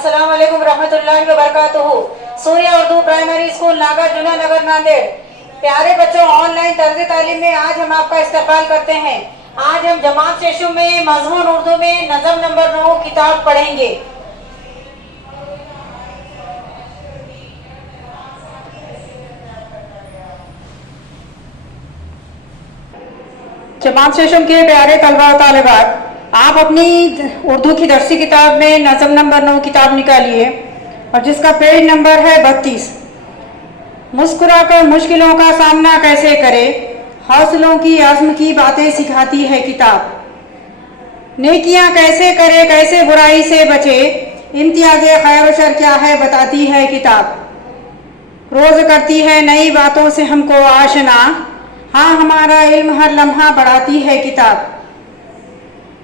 अस्सलाम वालेकुम रहमतुल्लाहि व बरकातुहू। सूर्या उर्दू प्राइमरी स्कूल नागा जुना नगर नांदेड़। प्यारे बच्चों, ऑनलाइन तर्ज तालीम में आज हम आपका इस्तकबाल करते हैं। आज हम जमात शेशु में मजमून उर्दू में नज़म नंबर 9 किताब पढ़ेंगे। जमात शेशम के प्यारे तलबा और तालिबात, आप अपनी उर्दू की दरसी किताब में नज़म नंबर 9 किताब निकालिए और जिसका पेज नंबर है 32। मुस्कुराकर मुश्किलों का सामना कैसे करे, हौसलों की आज़्म की बातें सिखाती है किताब। नेकियां कैसे करे, कैसे बुराई से बचे, इम्तियाज़े खैर व शर क्या है बताती है किताब। रोज़ करती है नई बातों से हमको आशना, हाँ हमारा इल्म हर लम्हा बढ़ाती है किताब।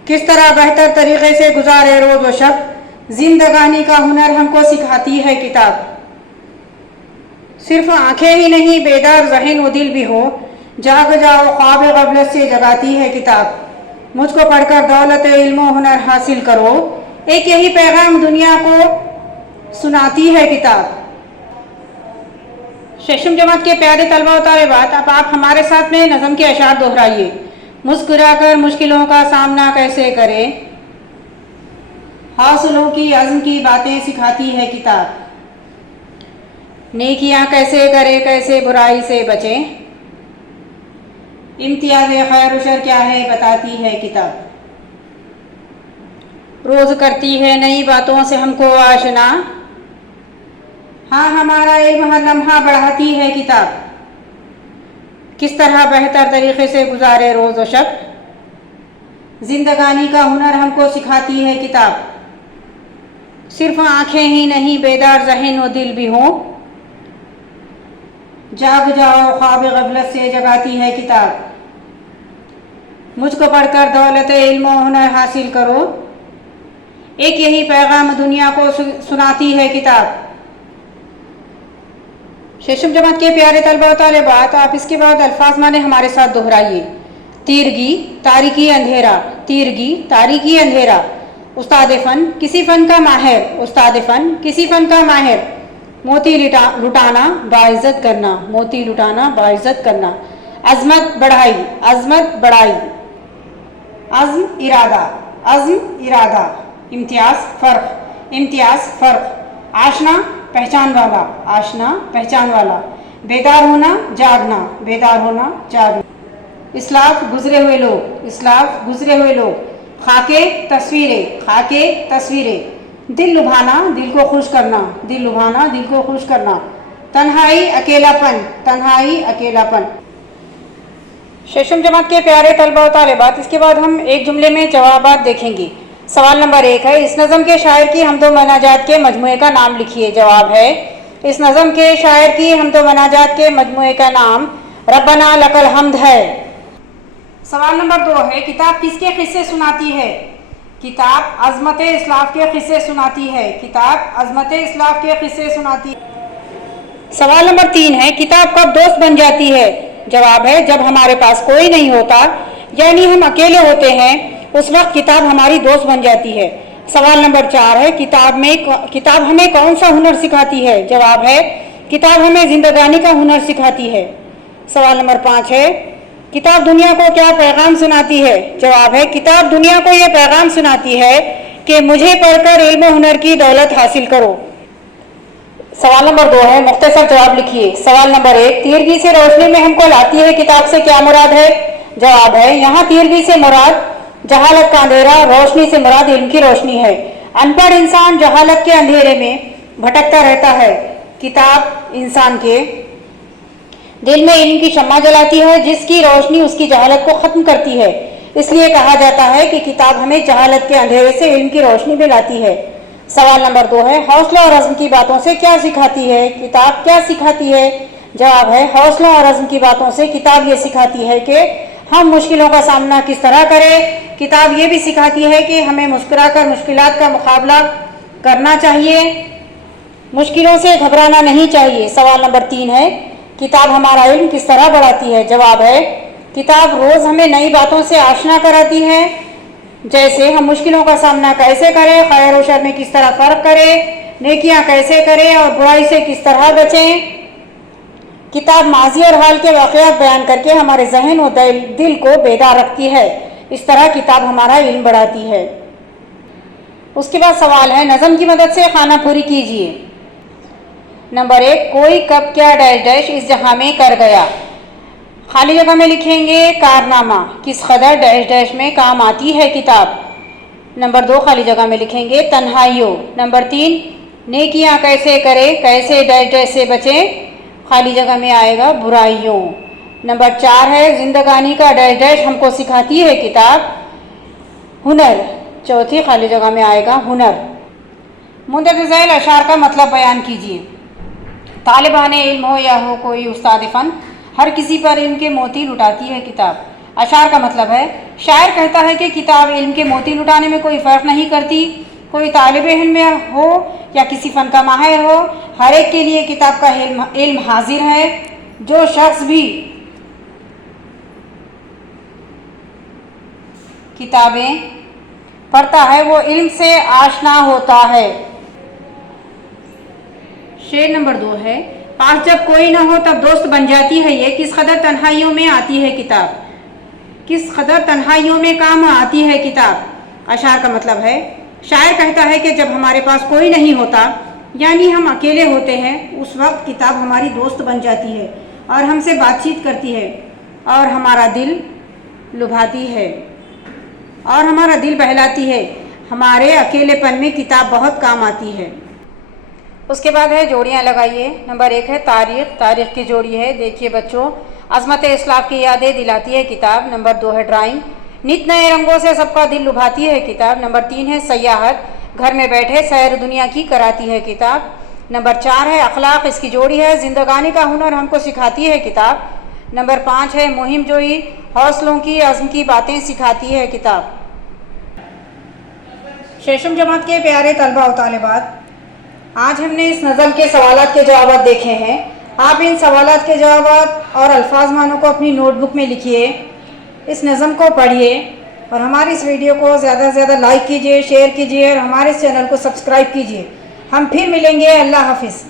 किस तरह बेहतर तरीके से गुजारे रोज़ व शब, जिंदगानी का हुनर हमको सिखाती है किताब। सिर्फ आंखें ही नहीं बेदार ज़हन व दिल भी हो, जाग जाओ ख्वाब गफलत से जगाती है किताब। मुझको पढ़कर दौलत इल्म व हुनर हासिल करो, एक यही पैगाम दुनिया को सुनाती है किताब। शेशम जमात के प्यारे तलबा और तालिबात, अब आप हमारे साथ में नज़म के अशार दोहराइए। मुस्कुराकर मुश्किलों का सामना कैसे करें, हौसलों की अज़्म की बातें सिखाती है किताब। नेकियां कैसे करे, कैसे बुराई से बचें, इम्तियाज़े खैर व शर क्या है बताती है किताब। रोज़ करती है नई बातों से हमको आशना, हाँ हमारा इल्म हर लम्हा बढ़ाती है किताब। किस तरह बेहतर तरीके से गुजारे रोज़ व शब, जिंदगानी का हुनर हमको सिखाती है किताब। सिर्फ आंखें ही नहीं बेदार ज़हन व दिल भी हों, जाग जाओ ख्वाब गफलत से जगाती है किताब। मुझको पढ़कर दौलत इल्म व हुनर हासिल करो, एक यही पैगाम दुनिया को सुनाती है किताब। शेशम जमात के प्यारे तलबा और तालिबात, आप इसके बाद अल्फाज माने हमारे साथ दोहराइए। तीरगी तारीकी अंधेरा, तीरगी तारीकी अंधेरा। उस्ताद फ़न किसी फ़न का माहिर, उस्ताद फ़न किसी फ़न का माहिर। मोती लुटाना बाइज़्ज़त करना, मोती लुटाना बाइज़्ज़त करना। अज़मत बढ़ाई, अज़मत बढ़ाई। अज़्म इरादा, अज़्म इरादा। इम्तियाज़ फ़र्क, इम्तियाज़ फ़र्क। आशना पहचान वाला, आशना पहचान वाला। बेदार होना जागना, बेदार होना जागना। इस्लाफ गुजरे हुए लोग, इस्लाफ गुजरे हुए लोग। खाके तस्वीरें, खाके तस्वीरें। दिल लुभाना दिल को खुश करना, दिल लुभाना दिल को खुश करना। तन्हाई अकेलापन, तन्हाई अकेलापन। शेशम जमात के प्यारे तलबा और तालिबात, इसके बाद हम एक जुमले में जवाबात देखेंगे। सवाल नंबर 1 है, इस नज़म के शायर की हमदो मनाजात के मजमूए का नाम लिखिए। जवाब है, इस नज़म के शायर की हमदो मनाजात के मजमूए का नाम रब्बना लकल हम्द है। सवाल नंबर 2 है, किताब किसके किस्से सुनाती है। किताब अज़मत इस्लाफ के किस्से सुनाती है, किताब अज़मत इस्लाफ के किस्से सुनाती है। सवाल नंबर 3 है, किताब कब दोस्त बन जाती है। जवाब है, जब हमारे पास कोई नहीं होता, यानी हम अकेले होते हैं, उस वक्त किताब हमारी दोस्त बन जाती है। सवाल नंबर 4 है, किताब हमें कौन सा हुनर सिखाती है। जवाब है, किताब हमें जिंदगानी का हुनर सिखाती है। सवाल नंबर 5 है, किताब दुनिया को क्या पैगाम सुनाती है। जवाब है, किताब दुनिया को यह पैगाम सुनाती है कि मुझे पढ़कर इल्म हुनर की दौलत हासिल करो। सवाल नंबर 2 है, मुख्तसर जवाब लिखिए। सवाल नंबर 1, तीरगी से रोशनी में हमको लाती है किताब से क्या मुराद है। जवाब है, यहाँ तीरगी से मुराद जहालत का अंधेरा, रोशनी से मुराद इल्म की रोशनी है। अनपढ़ इंसान जहालत के अंधेरे में भटकता रहता है, किताब इंसान के दिल में इल्म की शम्मा जलाती है, जिसकी रोशनी उसकी जहालत को ख़त्म करती है। इसलिए कहा जाता है कि किताब हमें जहालत के अंधेरे से इल्म की रोशनी में लाती है। सवाल नंबर 2 है, हौसला और अज़्म की बातों से क्या सिखाती है। किताब क्या सिखाती है। जवाब है, हौसला और अज़्म की बातों से किताब ये सिखाती है कि हम मुश्किलों का सामना किस तरह करें। किताब ये भी सिखाती है कि हमें मुस्कुराकर मुश्किलात का मुकाबला करना चाहिए, मुश्किलों से घबराना नहीं चाहिए। सवाल नंबर 3 है, किताब हमारा इल्म किस तरह बढ़ाती है। जवाब है, किताब रोज़ हमें नई बातों से आशना कराती है, जैसे हम मुश्किलों का सामना कैसे करें, खैर और शर में किस तरह फ़र्क करें, नेकियां कैसे करें और बुराई से किस तरह बचें। किताब माजी और हाल के वाक़यात बयान करके हमारे जहन और दिल को बेदार रखती है। इस तरह किताब हमारा इल्म बढ़ाती है। उसके बाद सवाल है, नज़म की मदद से खाना पूरी कीजिए। नंबर 1, कोई कब क्या डैश डैश इस जहां में कर गया। खाली जगह में लिखेंगे कारनामा, किस कदर डैश डैश में काम आती है किताब। नंबर 2, खाली जगह में लिखेंगे तन्हाइयों। नंबर 3, नेकियां कैसे करें, कैसे डैश डैश से बचें, खाली जगह में आएगा बुराइयों। नंबर 4 है, जिंदगानी का डैश डैश हमको सिखाती है किताब, हुनर। चौथी खाली जगह में आएगा हुनर। मुंदरज ज़ैल अशार का मतलब बयान कीजिए। तालिबान इल्म हो या हो कोई उस्ताद फ़न, हर किसी पर इल्म के मोती लुटाती है किताब। अशार का मतलब है, शायर कहता है कि किताब इल्म के मोती लुटाने में कोई फ़र्क नहीं करती, कोई तालिब इल्म हो या किसी फ़न का माहिर हो, हर एक के लिए किताब का इल्म हाजिर है। जो शख्स भी किताबें पढ़ता है वो इल्म से आशना होता है। शेर नंबर 2 है, पास जब कोई ना हो तब दोस्त बन जाती है ये, किस कदर तन्हाइयों में आती है किताब, किस कदर तन्हाइयों में काम आती है किताब। अशार का मतलब है, शायर कहता है कि जब हमारे पास कोई नहीं होता यानी हम अकेले होते हैं, उस वक्त किताब हमारी दोस्त बन जाती है और हमसे बातचीत करती है और हमारा दिल लुभाती है और हमारा दिल बहलाती है। हमारे अकेलेपन में किताब बहुत काम आती है। उसके बाद है जोड़ियाँ लगाइए। नंबर 1 है तारीख़, तारीख़ की जोड़ी है, देखिए बच्चों, अज़मत इस्लाफ की यादें दिलाती है किताब। नंबर 2 है ड्राइंग, नित नए रंगों से सबका दिल लुभाती है किताब। नंबर 3 है सयाहत, घर में बैठे सैर दुनिया की कराती है किताब। नंबर 4 है अखलाक, इसकी जोड़ी है, जिंदगानी का हुनर हमको सिखाती है किताब। नंबर 5 है मुहिम जोई, हौसलों की अज़्म की बातें सिखाती है किताब। शेषम जमात के प्यारे तलबा और तालिबात, आज हमने इस नज़म के सवालात के जवाब देखे हैं। आप इन सवालात के जवाब और अल्फाज मानों को अपनी नोटबुक में लिखिए, इस नज़म को पढ़िए और हमारी इस वीडियो को ज़्यादा से ज़्यादा लाइक कीजिए, शेयर कीजिए और हमारे इस चैनल को सब्सक्राइब कीजिए। हम फिर मिलेंगे। अल्लाह हाफिज़।